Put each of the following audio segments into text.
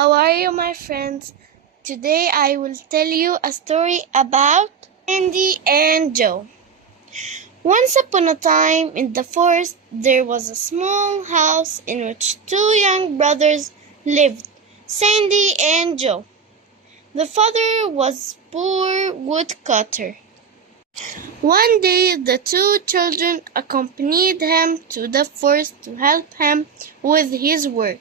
How are you, my friends? Today I will tell you a story about Sandy and Joe. Once upon a time in the forest, there was a small house in which two young brothers lived, Sandy and Joe. The father was a poor woodcutter. One day, the two children accompanied him to the forest to help him with his work.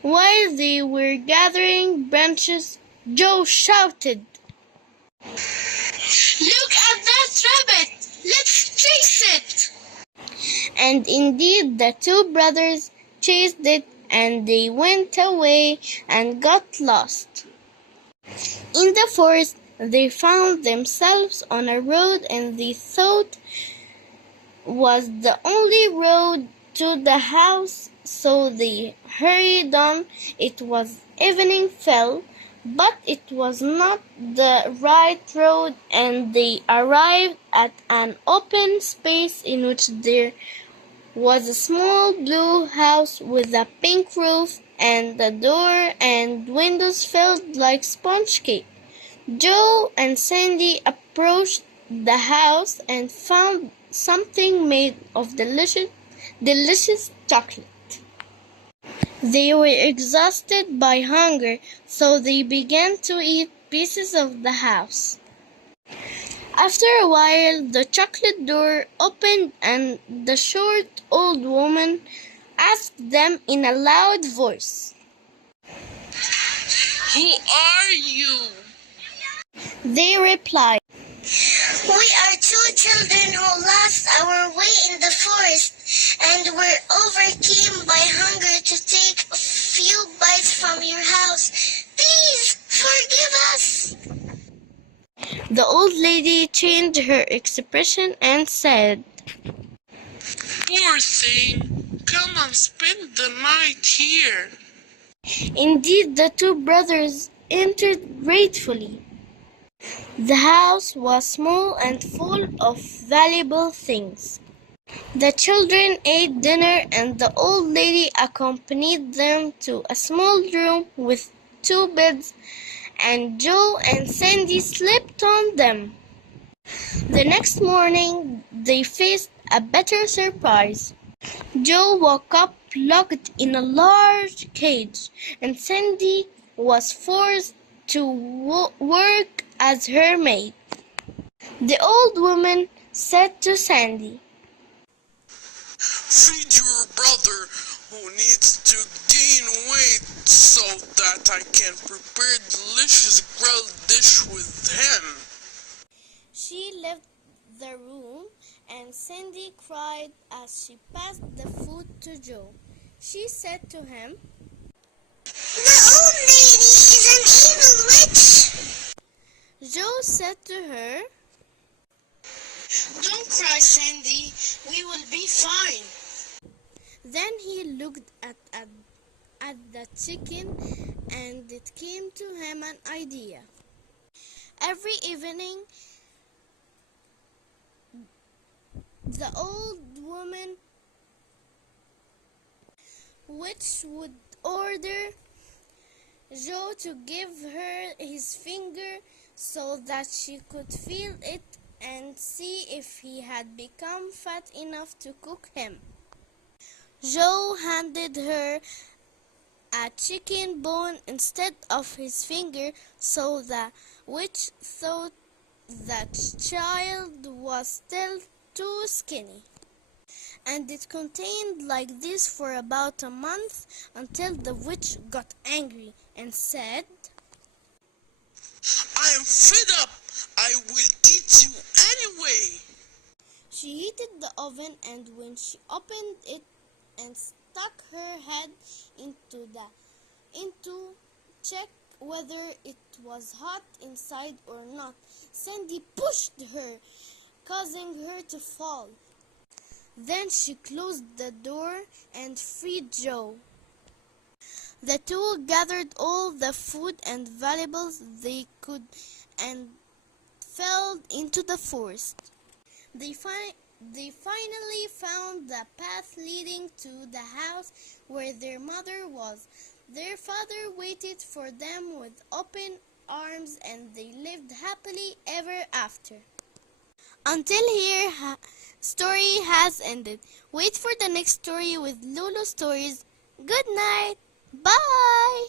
While they were gathering branches, Joe shouted, "Look at that rabbit! Let's chase it!" And indeed, the two brothers chased it, and they went away and got lost. In the forest, they found themselves on a road, and they thought was the only road to the house, so they hurried on. It was evening fell, but it was not the right road, and they arrived at an open space in which there was a small blue house with a pink roof, and the door and windows felt like sponge cake. Joe and Sandy approached the house and found something made of delicious chocolate. They were exhausted by hunger, so they began to eat pieces of the house. After a while, the chocolate door opened, and the short old woman asked them in a loud voice, "Who are you?" They replied, "We are two children who lost our way in the forest and were overcome by hunger to take a few bites from your house. Please forgive us." The old lady changed her expression and said, "Poor thing, come and spend the night here." Indeed, the two brothers entered gratefully. The house was small and full of valuable things. The children ate dinner, and the old lady accompanied them to a small room with two beds, and Joe and Sandy slept on them. The next morning, they faced a better surprise. Joe woke up locked in a large cage, and Sandy was forced to work as her maid. The old woman said to Sandy, "Feed your brother who needs to gain weight so that I can prepare delicious grilled dish with him." She left the room, and Sandy cried as she passed the food to Joe. She said to him, "The old lady is an evil witch." Joe said to her, "Don't cry, Sandy. We will be fine." Then he looked at the chicken, and it came to him an idea. Every evening, the old woman witch would order Joe to give her his finger so that she could feel it and see if he had become fat enough to cook him. Joe handed her a chicken bone instead of his finger, so the witch thought that child was still too skinny. And it continued like this for about a month, until the witch got angry and said, "I am fed up. I will eat you anyway." She heated the oven, and when she opened it and stuck her head into check whether it was hot inside or not, Sandy pushed her, causing her to fall. Then she closed the door and freed Joe. The two gathered all the food and valuables they could and fled into the forest. They finally found the path leading to the house where their mother was. Their father waited for them with open arms, and they lived happily ever after. Until here, story has ended. Wait for the next story with Lulu Stories. Good night. Bye.